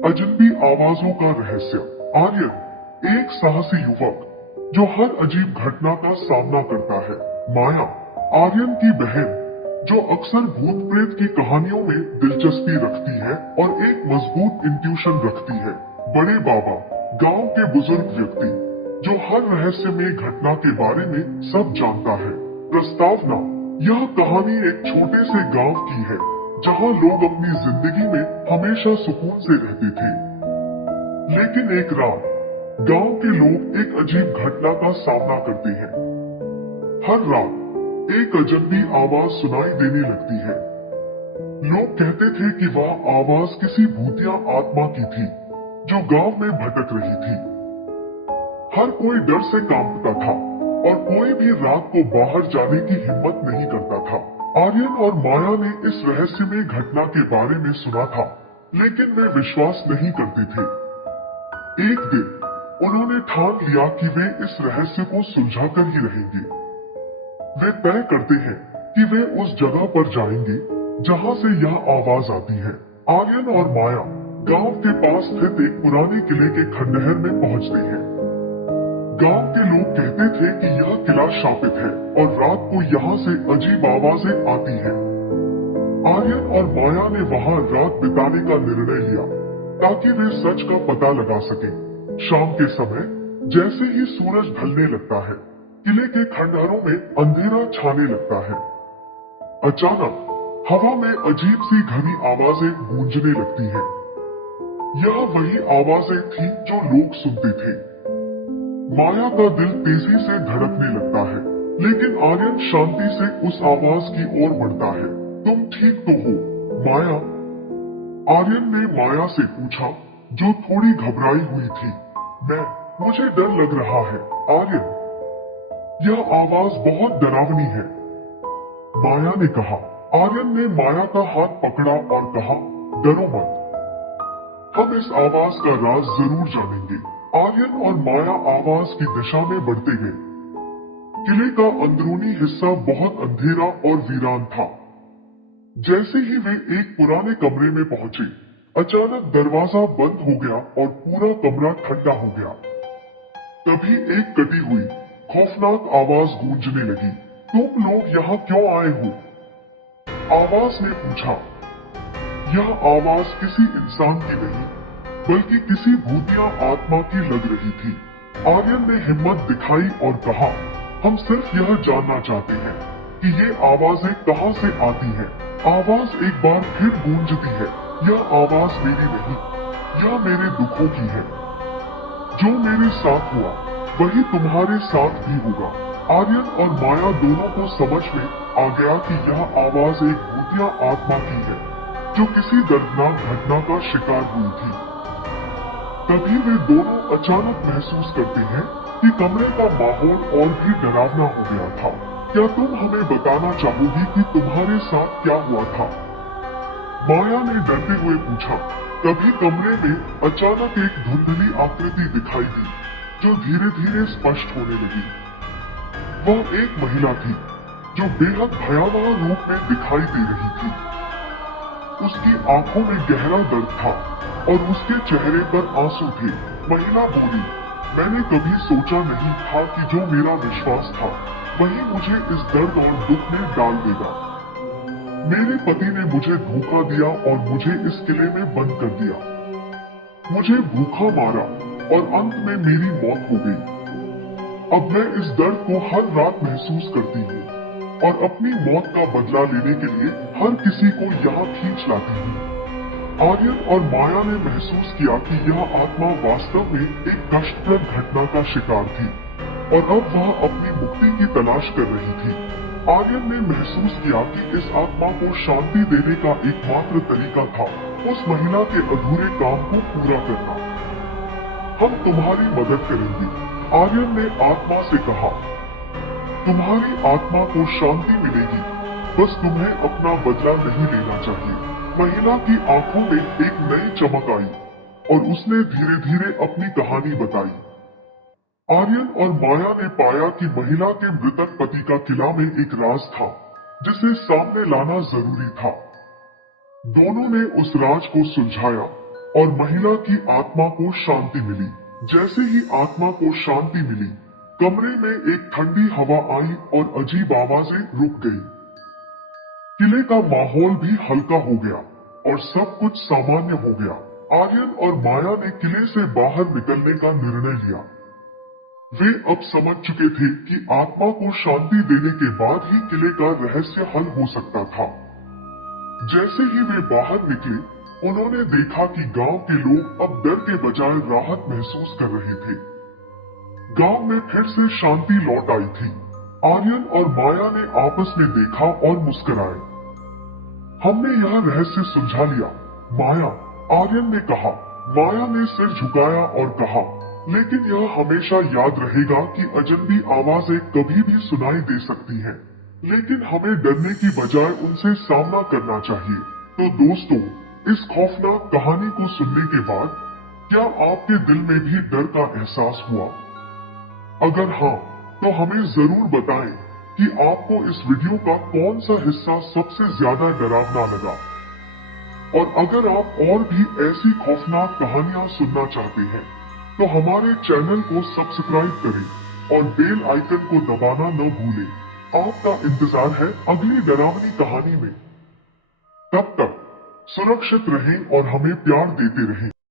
अजनबी आवाजों का रहस्य। आर्यन एक साहसी युवक जो हर अजीब घटना का सामना करता है। माया आर्यन की बहन जो अक्सर भूत प्रेत की कहानियों में दिलचस्पी रखती है और एक मजबूत इंट्यूशन रखती है। बड़े बाबा गांव के बुजुर्ग व्यक्ति जो हर रहस्यमय घटना के बारे में सब जानता है। प्रस्तावना, यह कहानी एक छोटे से गांव की है जहां लोग अपनी जिंदगी में हमेशा सुकून से रहते थे। लेकिन एक रात गांव के लोग एक अजीब घटना का सामना करते हैं। हर रात एक अजनबी आवाज सुनाई देने लगती है। लोग कहते थे कि वह आवाज किसी भूतिया आत्मा की थी जो गांव में भटक रही थी। हर कोई डर से कांपता था और कोई भी रात को बाहर जाने की हिम्मत नहीं करता था। आर्यन और माया ने इस रहस्यमय घटना के बारे में सुना था, लेकिन वे विश्वास नहीं करते थे। एक दिन उन्होंने ठान लिया कि वे इस रहस्य को सुलझाकर ही रहेंगे। वे तय करते हैं कि वे उस जगह पर जाएंगे जहां से यह आवाज आती है। आर्यन और माया गांव के पास स्थित एक पुराने किले के खंडहर में पहुंचते हैं। गांव के लोग कहते थे कि यह किला शापित है और रात को यहाँ से अजीब आवाजें आती हैं। आर्यन और माया ने वहाँ रात बिताने का निर्णय लिया ताकि वे सच का पता लगा सकें। शाम के समय जैसे ही सूरज ढलने लगता है, किले के खंडहरों में अंधेरा छाने लगता है। अचानक हवा में अजीब सी घनी आवाजें गूंजने लगती हैं। यह वही आवाजें थीं जो लोग सुनते थे। माया का दिल तेजी से धड़कने लगता है, लेकिन आर्यन शांति से उस आवाज की ओर बढ़ता है। तुम ठीक तो हो, माया? आर्यन ने माया से पूछा, जो थोड़ी घबराई हुई थी। मुझे डर लग रहा है, आर्यन। यह आवाज बहुत डरावनी है, माया ने कहा। आर्यन ने माया का हाथ पकड़ा और कहा, डरो मत, हम इस आवाज का राज जरूर जानेंगे। आर्यन और माया आवाज की दिशा में बढ़ते गए। किले का अंदरूनी हिस्सा बहुत अंधेरा और वीरान था। जैसे ही वे एक पुराने कमरे में पहुंचे, अचानक दरवाजा बंद हो गया और पूरा कमरा ठंडा हो गया। तभी एक कटी हुई खौफनाक आवाज गूंजने लगी, तुम लोग यहाँ क्यों आए हो? आवाज ने पूछा। यह आवाज किसी इंसान की नहीं, बल्कि किसी भूतिया आत्मा की लग रही थी। आर्यन ने हिम्मत दिखाई और कहा, हम सिर्फ यह जानना चाहते हैं कि ये आवाजें कहां से आती हैं। आवाज एक बार फिर गूंजती है, यह आवाज मेरी नहीं, यह मेरे दुखों की है। जो मेरे साथ हुआ वही तुम्हारे साथ भी होगा। आर्यन और माया दोनों को समझ में आ गया कि यह आवाज एक भूतिया आत्मा की है जो किसी दर्दनाक घटना का शिकार हुई थी। तभी वे दोनों अचानक महसूस करते हैं कि कमरे का माहौल और भी डरावना हो गया था। क्या तुम हमें बताना चाहोगी कि तुम्हारे साथ क्या हुआ था? माया ने डरते हुए पूछा। तभी कमरे में अचानक एक धुंधली आकृति दिखाई दी जो धीरे धीरे स्पष्ट होने लगी। वह एक महिला थी जो बेहद भयावह रूप में दिखाई दे रही थी। उसकी आंखों में गहरा दर्द था और उसके चेहरे पर आंसू थे। महिला बोली, मैंने कभी सोचा नहीं था कि जो मेरा विश्वास था वही मुझे इस दर्द और दुख में डाल देगा। मेरे पति ने मुझे धोखा दिया और मुझे इस किले में बंद कर दिया। मुझे भूखा मारा और अंत में मेरी मौत हो गई। अब मैं इस दर्द को हर रात महसूस करती हूँ और अपनी मौत का बदला लेने के लिए हर किसी को यहाँ खींच लाती हूँ। आर्यन और माया ने महसूस किया कि यह आत्मा वास्तव में एक कष्टप्रद घटना का शिकार थी और अब वह अपनी मुक्ति की तलाश कर रही थी। आर्यन ने महसूस किया कि इस आत्मा को शांति देने का एकमात्र तरीका था उस महिला के अधूरे काम को पूरा करना। हम तुम्हारी मदद करेंगे, आर्यन ने आत्मा से कहा। तुम्हारी आत्मा को शांति मिलेगी, बस तुम्हें अपना बदला नहीं लेना चाहिए। महिला की आंखों में एक नई चमक आई और उसने धीरे धीरे अपनी कहानी बताई। आर्यन और माया ने पाया कि महिला के मृतक पति का किला में एक राज था जिसे सामने लाना जरूरी था। दोनों ने उस राज को सुलझाया और महिला की आत्मा को शांति मिली। जैसे ही आत्मा को शांति मिली, कमरे में एक ठंडी हवा आई और अजीब आवाजें रुक गई। किले का माहौल भी हल्का हो गया और सब कुछ सामान्य हो गया। आर्यन और माया ने किले से बाहर निकलने का निर्णय लिया। वे अब समझ चुके थे कि आत्मा को शांति देने के बाद ही किले का रहस्य हल हो सकता था। जैसे ही वे बाहर निकले, उन्होंने देखा कि गांव के लोग अब डर के बजाय राहत महसूस कर रहे थे। गांव में फिर से शांति लौट आई थी। आर्यन और माया ने आपस में देखा और मुस्कुराए। हमने यह रहस्य सुलझा लिया, माया, आर्यन ने कहा। माया ने सिर झुकाया और कहा, लेकिन यह हमेशा याद रहेगा कि अजनबी आवाजें कभी भी सुनाई दे सकती हैं, लेकिन हमें डरने की बजाय उनसे सामना करना चाहिए। तो दोस्तों, इस खौफनाक कहानी को सुनने के बाद क्या आपके दिल में भी डर का एहसास हुआ? अगर हाँ, तो हमें जरूर बताएं कि आपको इस वीडियो का कौन सा हिस्सा सबसे ज्यादा डरावना लगा। और अगर आप और भी ऐसी खौफनाक कहानियां सुनना चाहते हैं, तो हमारे चैनल को सब्सक्राइब करें और बेल आइकन को दबाना न भूलें। आपका इंतजार है अगली डरावनी कहानी में। तब तक सुरक्षित रहें और हमें प्यार देते रहें।